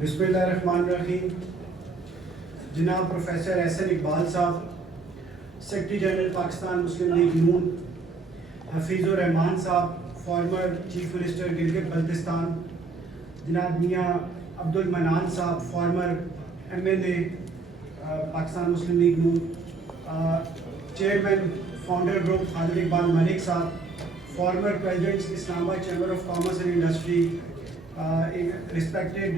بسم اللہ الرحمن الرحیم. جناب پروفیسر احسن اقبال صاحب، سیکرٹری جنرل پاکستان مسلم لیگ نون، حفیظ الرحمان صاحب، farmer chief minister Gilgit Baltistan, جناب میاں عبد المنان صاحب، فارمر MLA پاکستان مسلم لیگ نون، چیئرمین فاؤنڈر گروپ خالد اقبال ملک صاحب، فارمر پریزیڈنٹ اسلام آباد chamber of commerce and industry, respected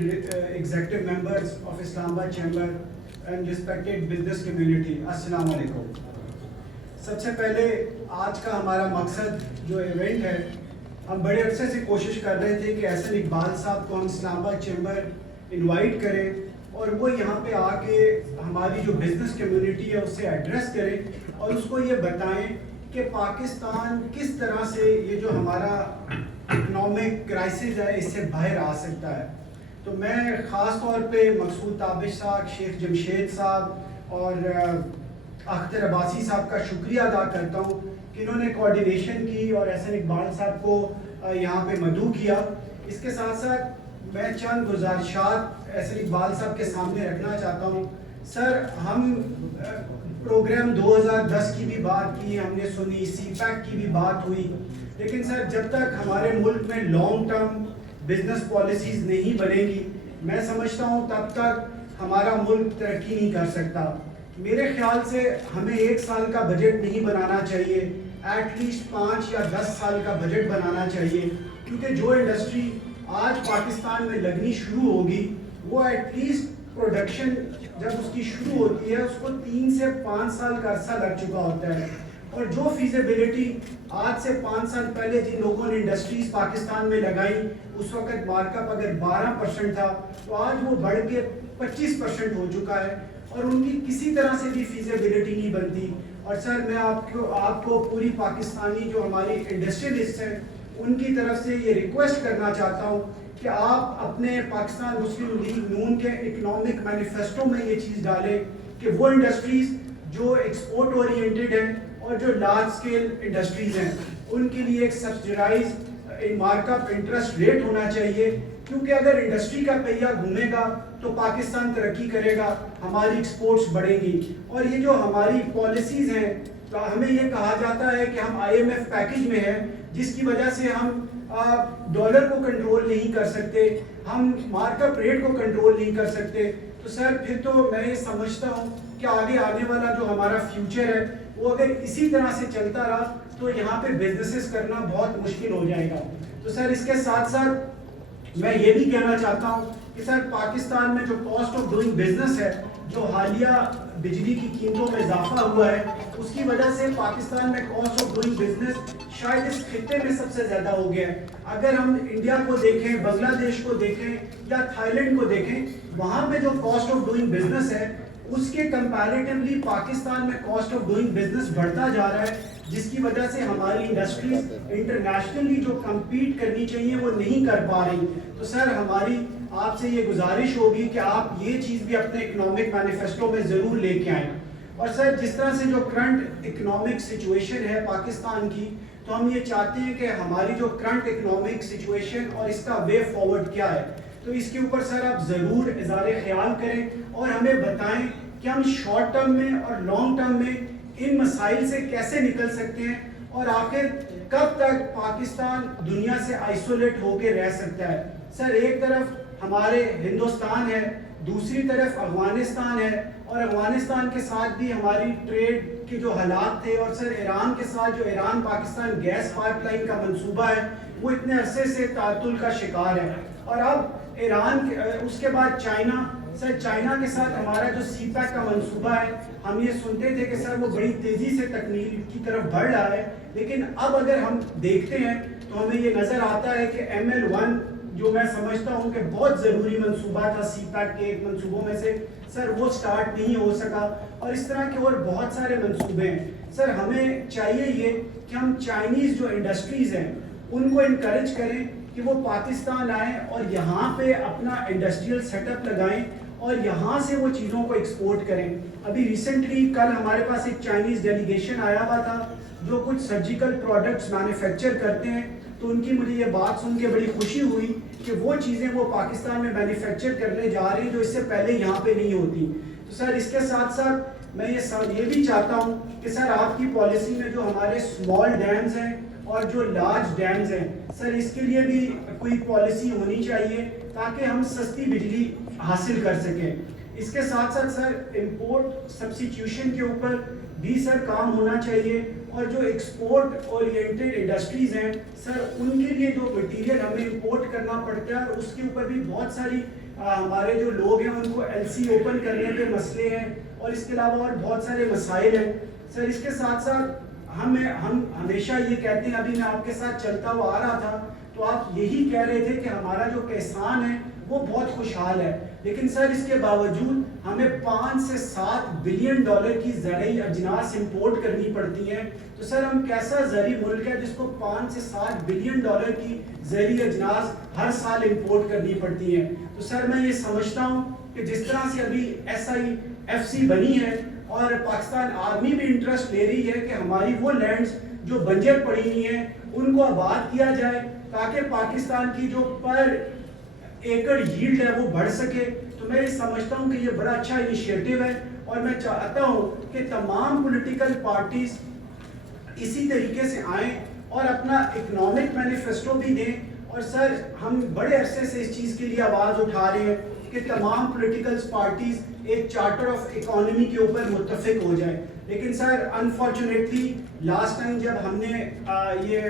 executive members of Islamabad Chamber and respected business community, السلام علیکم. سب سے پہلے آج کا ہمارا مقصد جو ایونٹ ہے، ہم بڑے عرصے سے کوشش کر رہے تھے کہ احسن اقبال صاحب کو ہم اسلام آباد چیمبر انوائٹ کریں اور وہ یہاں پہ آ کے ہماری جو بزنس کمیونٹی ہے اس سے ایڈریس کریں اور اس کو یہ بتائیں کہ پاکستان کس طرح سے یہ جو ہمارا اکنامک کرائسس ہے اس سے باہر آ سکتا ہے. تو میں خاص طور پہ مقصود تابش صاحب، شیخ جمشید صاحب اور اختر عباسی صاحب کا شکریہ ادا کرتا ہوں کہ انہوں نے کوارڈینیشن کی اور احسن اقبال صاحب کو یہاں پہ مدعو کیا. اس کے ساتھ ساتھ میں چند گزارشات احسن اقبال صاحب کے سامنے رکھنا چاہتا ہوں. سر، ہم پروگرام 2010 کی بھی بات کی، ہم نے سنی، سی پیک کی بھی بات ہوئی، لیکن سر جب تک ہمارے ملک میں لانگ ٹرم بزنس پالیسیز نہیں بنے گی، میں سمجھتا ہوں تب تک ہمارا ملک ترقی نہیں کر سکتا. میرے خیال سے ہمیں 1 سال کا بجٹ نہیں بنانا چاہیے، ایٹ لیسٹ 5 یا 10 سال کا بجٹ بنانا چاہیے، کیونکہ جو انڈسٹری آج پاکستان میں لگنی شروع ہوگی وہ ایٹ لیسٹ پروڈکشن جب اس کی شروع ہوتی ہے اس کو 3 سے 5 سال کا عرصہ لگ چکا ہوتا ہے. اور جو فیزیبلٹی آج سے 5 سال پہلے جن لوگوں نے انڈسٹریز پاکستان میں لگائیں، اس وقت مارک اپ اگر 12% تھا تو آج وہ بڑھ کے 25% ہو چکا ہے اور ان کی کسی طرح سے بھی فیزیبلٹی نہیں بنتی. اور سر میں آپ کو پوری پاکستانی جو ہماری انڈسٹریلسٹ ہیں ان کی طرف سے یہ ریکویسٹ کرنا چاہتا ہوں کہ آپ اپنے پاکستان مسلم لیگ نون کے اکنامک مینیفیسٹو میں یہ چیز ڈالیں کہ وہ انڈسٹریز جو ایکسپورٹ اورینٹڈ ہیں اور جو لارج اسکیل انڈسٹریز ہیں ان کے لیے ایک subsidise mark up interest rate ہونا چاہیے، کیونکہ اگر انڈسٹری کا پہیہ گھومے گا تو پاکستان ترقی کرے گا، ہماری ایکسپورٹس بڑھیں گی. اور یہ جو ہماری پالیسیز ہیں تو ہمیں یہ کہا جاتا ہے کہ ہم IMF پیکج میں ہیں، جس کی وجہ سے ہم ڈالر کو کنٹرول نہیں کر سکتے، ہم مارک اپ ریٹ کو کنٹرول نہیں کر سکتے. تو سر پھر تو میں یہ سمجھتا ہوں کہ آگے آنے والا جو ہمارا فیوچر ہے وہ اگر اسی طرح سے چلتا رہا تو یہاں پہ بزنسز کرنا بہت مشکل ہو جائے گا. تو سر اس کے ساتھ ساتھ میں یہ بھی کہنا چاہتا ہوں کہ سر پاکستان میں جو کاسٹ آف ڈوئنگ بزنس ہے، جو حالیہ بجلی کی قیمتوں میں اضافہ ہوا ہے، اس کی وجہ سے پاکستان میں کاسٹ آف ڈوئنگ بزنس شاید اس خطے میں سب سے زیادہ ہو گیا ہے. اگر ہم انڈیا کو دیکھیں، بنگلہ دیش کو دیکھیں یا تھائی لینڈ کو دیکھیں، وہاں پہ جو کاسٹ آف ڈوئنگ بزنس ہے اس کے کمپیریٹیولی پاکستان میں کاسٹ آف ڈوئنگ بزنس بڑھتا جا رہا ہے، جس کی وجہ سے ہماری انڈسٹریز انٹرنیشنلی جو کمپیٹ کرنی چاہیے وہ نہیں کر پا رہی. تو سر ہماری آپ سے یہ گزارش ہوگی کہ آپ یہ چیز بھی اپنے اکنامک مینیفیسٹو میں ضرور لے کے آئیں. اور سر جس طرح سے جو کرنٹ اکنامک سچویشن ہے پاکستان کی، تو ہم یہ چاہتے ہیں کہ ہماری جو کرنٹ اکنامک سچویشن اور اس کا وے فارورڈ کیا ہے، تو اس کے اوپر سر آپ ضرور اظہار خیال کریں اور ہمیں بتائیں کہ ہم شارٹ ٹرم میں اور لانگ ٹرم میں ان مسائل سے کیسے نکل سکتے ہیں اور آخر کب تک پاکستان دنیا سے آئسولیٹ ہو کے رہ سکتا ہے. سر ایک طرف ہمارے ہندوستان ہے، دوسری طرف افغانستان ہے، اور افغانستان کے ساتھ بھی ہماری ٹریڈ کے جو حالات تھے، اور سر ایران کے ساتھ جو Iran Pakistan gas pipeline کا منصوبہ ہے وہ اتنے عرصے سے تعطل کا شکار ہے. اور اب ایران اس کے بعد چائنا، سر چائنا کے ساتھ ہمارا جو سی پیک کا منصوبہ ہے، ہم یہ سنتے تھے کہ سر وہ بڑی تیزی سے تکمیل کی طرف بڑھ رہا ہے، لیکن اب اگر ہم دیکھتے ہیں تو ہمیں یہ نظر آتا ہے کہ ML1 جو میں سمجھتا ہوں کہ بہت ضروری منصوبہ تھا سی پیک کے ایک منصوبوں میں سے، سر وہ سٹارٹ نہیں ہو سکا. اور اس طرح کے اور بہت سارے منصوبے ہیں. سر ہمیں چاہیے یہ کہ ہم چائنیز جو انڈسٹریز ہیں ان کو انکریج کریں کہ وہ پاکستان آئیں اور یہاں پہ اپنا انڈسٹریل سیٹ اپ لگائیں اور یہاں سے وہ چیزوں کو ایکسپورٹ کریں. ابھی ریسنٹلی کل ہمارے پاس ایک چائنیز ڈیلیگیشن آیا ہوا تھا جو کچھ سرجیکل پروڈکٹس مینوفیکچر کرتے ہیں، تو ان کی مجھے یہ بات سن کے بڑی خوشی ہوئی کہ وہ چیزیں وہ پاکستان میں مینوفیکچر کرنے جا رہے ہیں جو اس سے پہلے یہاں پہ نہیں ہوتی. تو سر اس کے ساتھ ساتھ میں یہ بھی چاہتا ہوں کہ سر آپ کی پالیسی میں جو ہمارے اسمال ڈیمز ہیں اور جو لارج ڈیمز ہیں سر اس کے لیے بھی کوئی پالیسی ہونی چاہیے تاکہ ہم سستی بجلی حاصل کر سکیں. اس کے ساتھ ساتھ سر امپورٹ سبسٹیوشن کے اوپر بھی سر کام ہونا چاہیے, اور جو ایکسپورٹ اورینٹیڈ انڈسٹریز ہیں سر ان کے لیے جو مٹیریل ہمیں امپورٹ کرنا پڑتا ہے اور اس کے اوپر بھی بہت ساری ہمارے جو لوگ ہیں ان کو ایل سی اوپن کرنے کے مسئلے ہیں, اور اس کے علاوہ اور بہت سارے مسائل ہیں. سر اس کے ساتھ ساتھ ہم ہمیشہ یہ کہتے ہیں, ابھی میں آپ کے ساتھ چلتا ہوا آ رہا تھا تو آپ یہی کہہ رہے تھے کہ ہمارا جو کسان ہے وہ بہت خوشحال ہے, لیکن سر اس کے باوجود ہمیں 5 سے 7 بلین ڈالر کی زرعی اجناس امپورٹ کرنی پڑتی ہیں. تو سر ہم کیسا زرعی ملک ہے جس کو 5 سے 7 بلین ڈالر کی زرعی اجناس ہر سال امپورٹ کرنی پڑتی ہیں. تو سر میں یہ سمجھتا ہوں کہ جس طرح سے ابھی SIFC بنی ہے اور پاکستان آرمی بھی انٹرسٹ لے رہی ہے کہ ہماری وہ لینڈز جو بنجر پڑی ہوئی ہیں ان کو آباد کیا جائے تاکہ پاکستان کی جو پر ایکڑ ییلڈ ہے وہ بڑھ سکے. تو میں یہ سمجھتا ہوں کہ یہ بڑا اچھا انیشیٹو ہے, اور میں چاہتا ہوں کہ تمام پولیٹیکل پارٹیز اسی طریقے سے آئیں اور اپنا اکنامک مینیفیسٹو بھی دیں. اور سر ہم بڑے عرصے سے اس چیز کے لیے آواز اٹھا رہے ہیں کہ تمام پولیٹیکل پارٹیز ایک چارٹر آف اکانومی کے اوپر متفق ہو جائیں, لیکن سر انفارچونیٹلی لاسٹ ٹائم جب ہم نے یہ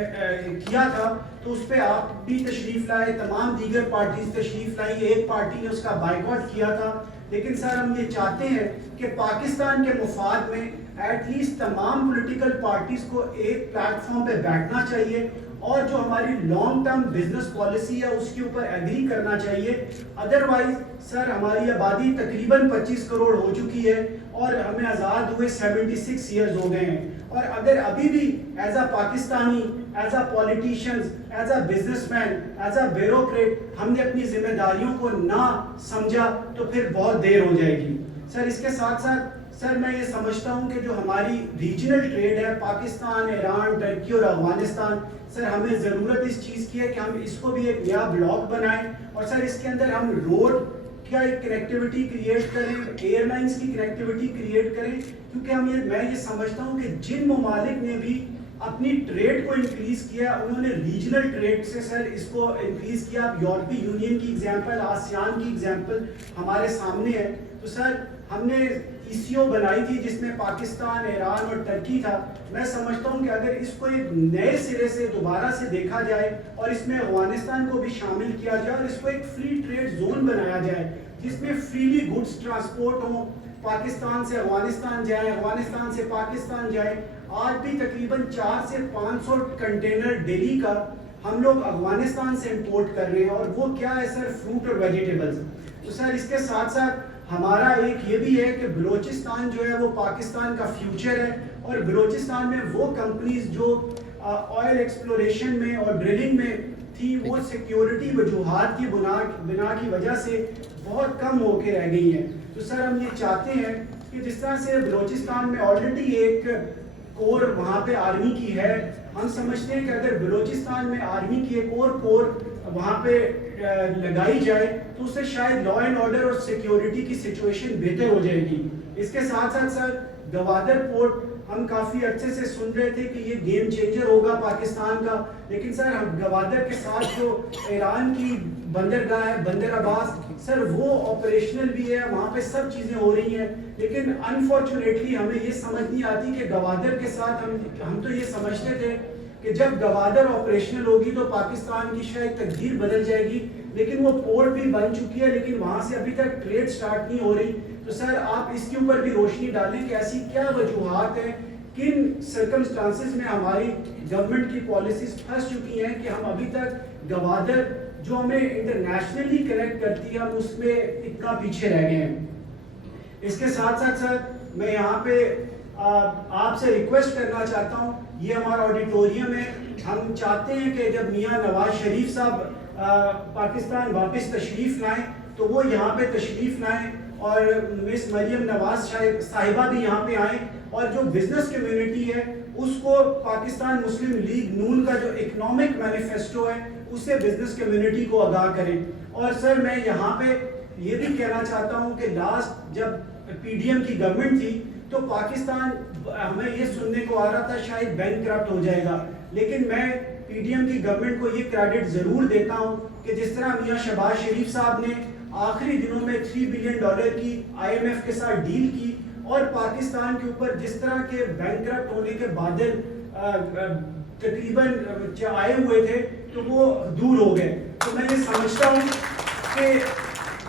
کیا تھا تو اس پہ آپ بھی تشریف لائے, تمام دیگر پارٹیز تشریف لائی, ایک پارٹی نے اس کا بائیکاٹ کیا تھا. لیکن سر ہم یہ چاہتے ہیں کہ پاکستان کے مفاد میں ایٹ لیسٹ تمام پولیٹیکل پارٹیز کو ایک پلیٹ فارم پہ بیٹھنا چاہیے اور جو ہماری لانگ ٹرم بزنس پالیسی ہے اس کے اوپر ایگری کرنا چاہیے. ادروائز سر ہماری آبادی تقریباً 25 کروڑ ہو چکی ہے اور ہمیں آزاد ہوئے 76 ایئرز ہو گئے ہیں, اور اگر ابھی بھی as a Pakistani, as a politicians, as a business man, as a bureaucrat ہم نے اپنی ذمہ داریوں کو نہ سمجھا تو پھر بہت دیر ہو جائے گی. سر اس کے ساتھ ساتھ سر میں یہ سمجھتا ہوں کہ جو ہماری ریجنل ٹریڈ ہے پاکستان, ایران, ٹرکی اور افغانستان, سر ہمیں ضرورت اس چیز کی ہے کہ ہم اس کو بھی ایک نیا بلاک بنائیں, اور سر اس کے اندر ہم روڈ کیا ایک کنیکٹیوٹی کریٹ کریں, ایئر لائنس کی کنیکٹیوٹی کریٹ کریں, کیونکہ میں یہ سمجھتا ہوں کہ جن ممالک نے بھی اپنی ٹریڈ کو انکریز کیا انہوں نے ریجنل ٹریڈ سے سر اس کو انکریز کیا. یورپی یونین کی ایگزامپل, آسیان کی ایگزامپل ہمارے سامنے ہے. تو سر ہم نے ECO بنائی تھی جس میں پاکستان, ایران اور ٹرکی تھا. میں سمجھتا ہوں کہ اگر اس کو ایک نئے سرے سے دوبارہ سے دیکھا جائے اور اس میں افغانستان کو بھی شامل کیا جائے اور اس کو ایک فری ٹریڈ زون بنایا جائے جس میں فریلی گڈس ٹرانسپورٹ ہوں, پاکستان سے افغانستان جائیں, افغانستان سے پاکستان جائیں. آج بھی تقریباً 400 سے 500 کنٹینر ڈیلی کا ہم لوگ افغانستان سے امپورٹ کر رہے ہیں, اور وہ کیا ہے سر, فروٹ اور ویجیٹیبلز. تو سر اس کے ساتھ ساتھ ہمارا ایک یہ بھی ہے کہ بلوچستان جو ہے وہ پاکستان کا فیوچر ہے, اور بلوچستان میں وہ کمپنیز جو آئل ایکسپلوریشن میں اور ڈرلنگ میں تھی وہ سیکیورٹی وجوہات کی بنا کی وجہ سے بہت کم ہو کے رہ گئی ہیں. تو سر ہم یہ چاہتے ہیں کہ جس طرح سے بلوچستان میں آلریڈی ایک کور وہاں پہ آرمی کی ہے, ہم سمجھتے ہیں کہ اگر بلوچستان میں آرمی کی ایک اور کور وہاں پہ لگائی جائے تو اس سے شاید لا اینڈ آرڈر اور سیکیورٹی کی سچویشن بہتر ہو جائے گی. اس کے ساتھ ساتھ سر گوادر پورٹ ہم کافی عرصے سے سن رہے تھے کہ یہ گیم چینجر ہوگا پاکستان کا, لیکن سر گوادر کے ساتھ جو ایران کی بندرگاہ ہے بندر عباس, سر وہ آپریشنل بھی ہے, وہاں پہ سب چیزیں ہو رہی ہیں, لیکن انفارچونیٹلی ہمیں یہ سمجھ نہیں آتی کہ گوادر کے ساتھ ہم تو یہ سمجھتے تھے کہ جب گوادر آپریشنل ہوگی تو پاکستان کی شاید تقدیر بدل جائے گی, لیکن وہ پورٹ بھی بن چکی ہے لیکن وہاں سے ابھی تک ٹریڈ سٹارٹ نہیں ہو رہی. تو سر آپ اس کے اوپر بھی روشنی ڈالیں کہ ایسی کیا وجوہات ہیں, کن سرکمسٹانسز میں ہماری گورنمنٹ کی پالیسیز پھنس چکی ہیں کہ ہم ابھی تک گوادر جو ہمیں انٹرنیشنلی کنیکٹ کرتی ہے ہم اس میں اتنا پیچھے رہ گئے ہیں. اس کے ساتھ ساتھ سر میں یہاں پہ آپ سے ریکویسٹ کرنا چاہتا ہوں, یہ ہمارا آڈیٹوریم ہے, ہم چاہتے ہیں کہ جب میاں نواز شریف صاحب پاکستان واپس تشریف لائیں تو وہ یہاں پہ تشریف لائیں اور مس مریم نواز صاحبہ بھی یہاں پہ آئیں, اور جو بزنس کمیونٹی ہے اس کو پاکستان مسلم لیگ نون کا جو اکنامک مینیفیسٹو ہے اسے بزنس کمیونٹی کو آگاہ کریں. اور سر میں یہاں پہ یہ بھی کہنا چاہتا ہوں کہ لاسٹ جب پی ڈی ایم کی گورنمنٹ تھی تو پاکستان ہمیں یہ سننے کو آ رہا تھا شاید بینک کرپٹ ہو جائے گا, لیکن میں پی ڈی ایم کی گورنمنٹ کو یہ کریڈٹ ضرور دیتا ہوں کہ جس طرح میاں شہباز شریف صاحب نے آخری دنوں میں $3 بلین کی آئی ایم ایف کے ساتھ ڈیل کی اور پاکستان کے اوپر جس طرح کے بینک کرپٹ ہونے کے بادل تقریباً آئے ہوئے تھے تو وہ دور ہو گئے. تو میں یہ سمجھتا ہوں کہ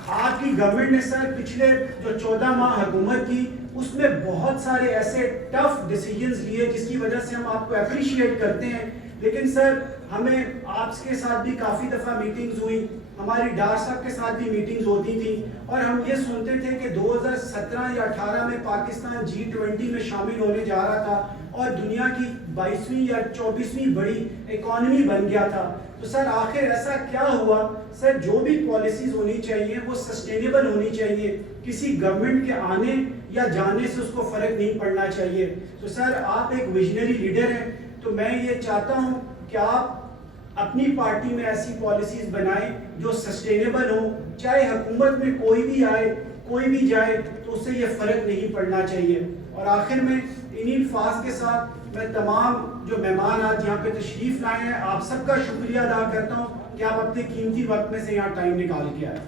آپ کی گورنمنٹ نے سر پچھلے جو 14 ماہ حکومت کی اس میں بہت سارے ایسے ٹف ڈیسیجنز لیے جس کی وجہ سے ہم آپ کو اپریشیٹ کرتے ہیں. لیکن سر ہمیں آپ کے ساتھ بھی کافی دفعہ میٹنگز ہوئی, ہماری ڈار صاحب کے ساتھ بھی میٹنگز ہوتی تھیں اور ہم یہ سنتے تھے کہ 2017 یا 18 میں پاکستان G20 میں شامل ہونے جا رہا تھا اور دنیا کی 22ویں یا 24ویں بڑی اکانومی بن گیا تھا. تو سر آخر ایسا کیا ہوا؟ سر جو بھی پالیسیز ہونی چاہیے وہ سسٹینیبل ہونی چاہیے, کسی گورنمنٹ کے آنے یا جانے سے اس کو فرق نہیں پڑنا چاہیے. تو سر آپ ایک ویژنری لیڈر ہیں, تو میں یہ چاہتا ہوں کہ آپ اپنی پارٹی میں ایسی پالیسیز بنائیں جو سسٹینیبل ہوں, چاہے حکومت میں کوئی بھی آئے کوئی بھی جائے تو اس سے یہ فرق نہیں پڑنا چاہیے. اور آخر میں انہی الفاظ کے ساتھ میں تمام جو مہمان آج یہاں پہ تشریف لائے ہیں آپ سب کا شکریہ ادا کرتا ہوں کہ آپ اپنے قیمتی وقت میں سے یہاں ٹائم نکال کے آئے.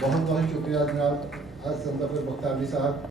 بہت بہت شکریہ جناب حسن ظفر بختیاری صاحب.